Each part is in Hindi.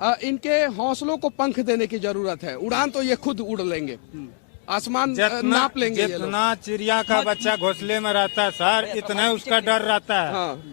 इनके हौसलों को पंख देने की जरूरत है। उड़ान तो ये खुद उड़ लेंगे, आसमान नाप लेंगे ये लोग। जितना चिड़िया का बच्चा घोंसले में रहता है सर, इतना उसका डर रहता है। हाँ।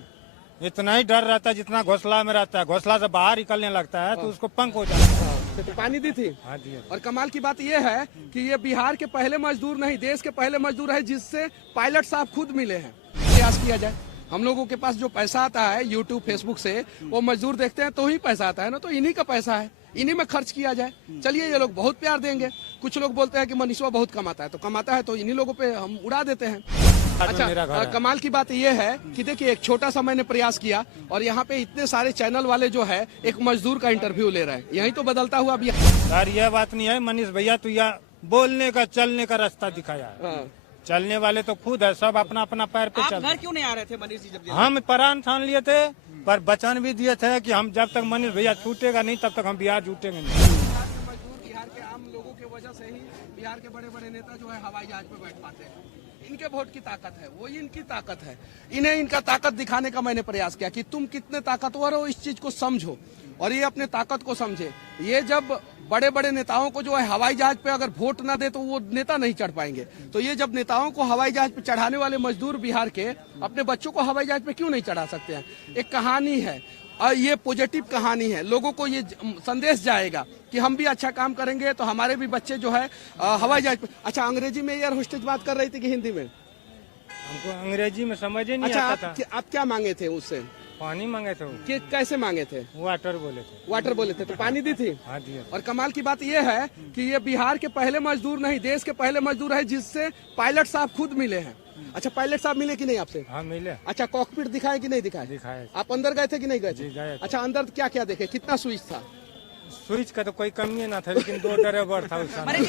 इतना ही डर रहता है जितना घोंसला में रहता है। घोंसला से बाहर निकलने लगता है तो उसको पंख हो जाता है। तो पानी दी थी। हाँ जी। और कमाल की बात यह है कि ये बिहार के पहले मजदूर नहीं, देश के पहले मजदूर है जिससे पायलट साहब खुद मिले हैं। प्रयास किया जाए। हम लोगों के पास जो पैसा आता है यूट्यूब फेसबुक से, वो मजदूर देखते हैं तो ही पैसा आता है ना, तो इन्हीं का पैसा है, इन्हीं में खर्च किया जाए। चलिए, ये लोग बहुत प्यार देंगे। कुछ लोग बोलते हैं कि मनीषवा बहुत कमाता है, तो कमाता है तो इन्हीं लोगों पे हम उड़ा देते हैं। अच्छा, कमाल की बात यह है कि देखिए, एक छोटा सा मैंने प्रयास किया और यहाँ पे इतने सारे चैनल वाले जो है एक मजदूर का इंटरव्यू ले रहे हैं। यही तो बदलता हुआ अभी। सर यह बात नहीं है मनीष भैया, तो यह बोलने का चलने का रास्ता दिखाया है। चलने वाले तो खुद है, सब अपना अपना पैर पे चल। घर क्यों नहीं आ रहे थे मनीष जी जब? हम प्राण ठान लिए थे, पर वचन भी दिए थे कि हम जब तक मनीष भैया छूटेगा नहीं तब तक हम बिहार छूटेंगे नहीं। मजदूर बिहार के आम लोगों की वजह से ही बिहार के बड़े बड़े नेता जो है हवाई जहाज पे बैठ पाते हैं। इनके वोट की ताकत है, वो इनकी ताकत है। इन्हें इनका ताकत दिखाने का मैंने प्रयास किया कि तुम कितने ताकतवर हो, इस चीज को समझो और ये अपने ताकत को समझे। ये जब बड़े बड़े नेताओं को जो है हवाई जहाज पे अगर वोट ना दे तो वो नेता नहीं चढ़ पाएंगे। तो ये जब नेताओं को हवाई जहाज पे चढ़ाने वाले मजदूर बिहार के अपने बच्चों को हवाई जहाज पे क्यों नहीं चढ़ा सकते हैं? एक कहानी है और ये पॉजिटिव कहानी है। लोगों को ये संदेश जाएगा कि हम भी अच्छा काम करेंगे तो हमारे भी बच्चे जो है हवाई जहाज पे। अच्छा, अंग्रेजी में एयर होस्टेज बात कर रही थी कि हिंदी में? हमको अंग्रेजी में समझ ही नहीं आता था। आप क्या मांगे थे उससे? पानी मांगे थे। कि कैसे मांगे थे? वाटर बोले थे। वाटर बोले थे तो पानी दी थी। हाँ जी। और कमाल की बात यह है कि ये बिहार के पहले मजदूर नहीं, देश के पहले मजदूर है जिससे पायलट साहब खुद मिले हैं। अच्छा, पायलट साहब मिले कि नहीं आपसे? हाँ मिले। अच्छा, कॉकपिट दिखाए कि नहीं दिखाए? दिखाए। आप अंदर गए थे कि नहीं गए थे? गए। अच्छा, अंदर क्या क्या देखे? कितना स्विच था? स्विच का तो कोई कमी ना था, लेकिन 2 ड्राइवर था उस समय।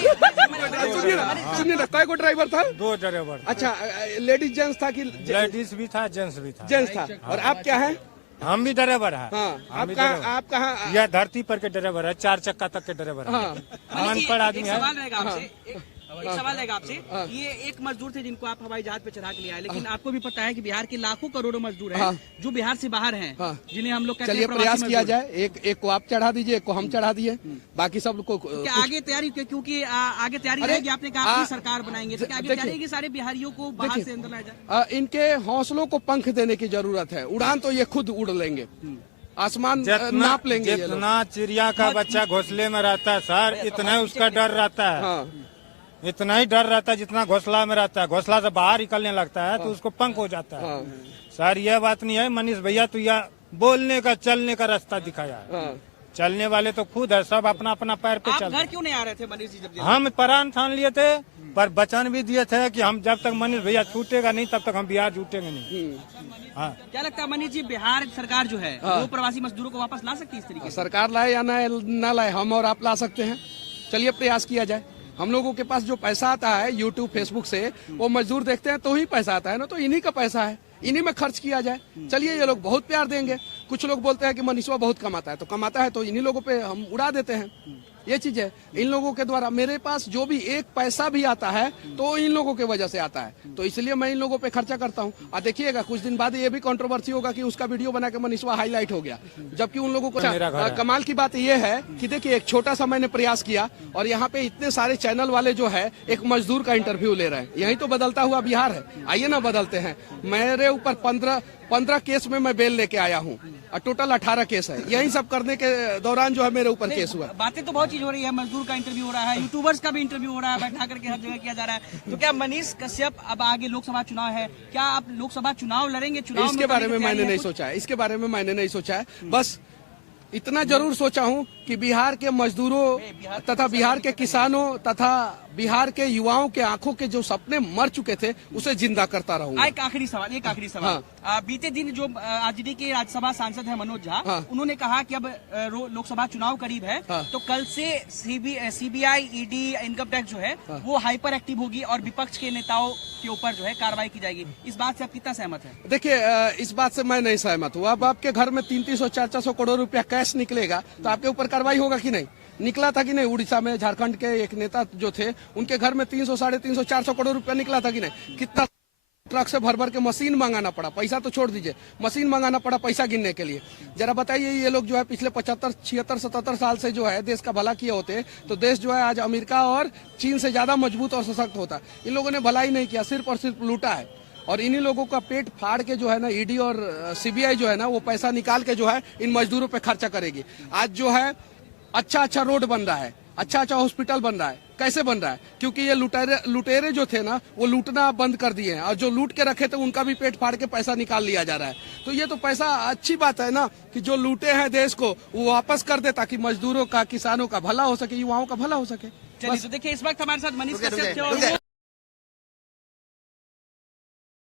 सुनिए ना, कई को ड्राइवर था? 2 ड्राइवर। अच्छा, लेडीज जेंट्स था कि? लेडीज भी था, जेंट्स भी था। जेंट्स था। और आप क्या है? हम भी ड्राइवर है। हाँ, आप कहाँ? यह धरती पर के ड्राइवर है, 4 चक्का तक के ड्राइवर है। अनपढ़ आदमी है। एक सवाल रहेगा आपसे। ये एक मजदूर थे जिनको आप हवाई जहाज पे चढ़ा के ले आए, लेकिन आपको भी पता है कि बिहार के लाखों करोड़ों मजदूर हैं जो बिहार से बाहर हैं, जिन्हें हम लोग चलिए प्रयास किया जाए। एक को आप चढ़ा दीजिए, एक को हम चढ़ा दिए, बाकी सब को आगे तैयारी, क्योंकि आगे तैयारी रहेगी। आपने कहा अपनी सरकार बनाएंगे, तो आगे तैयारी कि सारे बिहारियों को बाहर से अंदर लाया जाए। इनके हौसलों को पंख देने की जरूरत है। उड़ान तो ये खुद उड़ लेंगे, आसमान नाप लेंगे। जितना चिड़िया का बच्चा घोंसले में रहता है सर, इतना उसका डर रहता है। इतना ही डर रहता है जितना घोंसला में रहता है। घोंसला से बाहर निकलने लगता है तो उसको पंख हो जाता है। सर यह बात नहीं है मनीष भैया, तो यह बोलने का चलने का रास्ता दिखाया है। चलने वाले तो खुद है, सब अपना अपना पैर पे चल। घर क्यों नहीं आ रहे थे मनीष जी जब? हम प्राण ठान लिए थे, पर वचन भी दिए थे कि हम जब तक मनीष भैया छूटेगा नहीं तब तक हम बिहार छूटेंगे नहीं। हाँ। क्या लगता है मनीष जी, बिहार सरकार जो है वो प्रवासी मजदूरों को वापस ला सकती है इस तरीके से? सरकार लाए या न लाए, हम और आप ला सकते हैं। चलिए प्रयास किया जाए। हम लोगों के पास जो पैसा आता है यूट्यूब फेसबुक से, वो मजदूर देखते हैं तो ही पैसा आता है ना, तो इन्हीं का पैसा है, इन्हीं में खर्च किया जाए। चलिए, ये लोग बहुत प्यार देंगे। कुछ लोग बोलते हैं कि मनीषवा बहुत कमाता है, तो कमाता है तो इन्हीं लोगों पे हम उड़ा देते हैं। ये चीज है। इन लोगों के द्वारा मेरे पास जो भी एक पैसा भी आता है तो इन लोगों की वजह से आता है, तो इसलिए मैं इन लोगों पे खर्चा करता हूँ। और देखिएगा कुछ दिन बाद ये भी कंट्रोवर्सी होगा कि उसका वीडियो बना के मनीषवा हाईलाइट हो गया, जबकि उन लोगों को। कमाल की बात ये है कि देखिए, एक छोटा सा मैंने प्रयास किया और यहाँ पे इतने सारे चैनल वाले जो है एक मजदूर का इंटरव्यू ले रहे हैं। यही तो बदलता हुआ बिहार है। आइए ना बदलते हैं। मेरे ऊपर 15 केस में मैं बेल लेके आया हूँ और टोटल 18 केस है। यही सब करने के दौरान जो है मेरे ऊपर केस हुआ। बातें तो बहुत चीज हो रही है, मजदूर का इंटरव्यू हो रहा है, यूट्यूबर्स का भी इंटरव्यू हो रहा है, बैठा करके हर जगह किया जा रहा है। तो क्या मनीष कश्यप, अब आगे लोकसभा चुनाव है, क्या आप लोकसभा चुनाव लड़ेंगे? चुनाव इसके बारे में मैंने नहीं सोचा है। इसके बारे में मैंने नहीं सोचा है। बस इतना जरूर सोचा हूँ कि बिहार के मजदूरों तथा बिहार के किसानों तथा बिहार के युवाओं के आंखों के जो सपने मर चुके थे उसे जिंदा करता रहूंगा। एक आखिरी सवाल। बीते दिन जो आरजेडी के राज्यसभा सांसद है मनोज झा, उन्होंने कहा कि अब लोकसभा चुनाव करीब है, तो कल से सीबीआई, ईडी, इनकम टैक्स जो है वो हाइपर एक्टिव होगी और विपक्ष के नेताओं के ऊपर जो है कार्रवाई की जाएगी। इस बात से आप कितना सहमत है? देखिए, इस बात से मैं नहीं सहमत हूँ। अब आपके घर में 300, 400 करोड़ रुपया कैश निकलेगा तो आपके ऊपर कार्रवाई होगा कि नहीं? निकला था कि नहीं? उड़ीसा में झारखंड के एक नेता जो थे उनके घर में 300, 350, 400 करोड़ रुपया निकला था कि नहीं? कितना ट्रक से भर भर के मशीन मंगाना पड़ा, पैसा तो छोड़ दीजिए, मशीन मंगाना पड़ा पैसा गिनने के लिए। जरा बताइए ये लोग जो है पिछले 75, 76, 77 साल से जो है देश का भला किए होते तो देश जो है आज अमेरिका और चीन से ज्यादा मजबूत और सशक्त होता। इन लोगों ने भला ही नहीं किया, सिर्फ और सिर्फ लूटा है। और इन्हीं लोगों का पेट फाड़ के जो है ना ईडी और सीबीआई जो है ना वो पैसा निकाल के जो है इन मजदूरों पे खर्चा करेगी। आज जो है अच्छा रोड बन रहा है, अच्छा हॉस्पिटल बन रहा है। कैसे बन रहा है? क्योंकि ये लुटेरे जो थे ना वो लूटना बंद कर दिए हैं, और जो लूट के रखे थे उनका भी पेट फाड़ के पैसा निकाल लिया जा रहा है। तो ये तो पैसा अच्छी बात है ना कि जो लूटे हैं देश को वो वापस कर दे, ताकि मजदूरों का, किसानों का भला हो सके, युवाओं का भला हो सके। चलिए तो देखिए इस वक्त हमारे साथ मनीष कश्यप थे और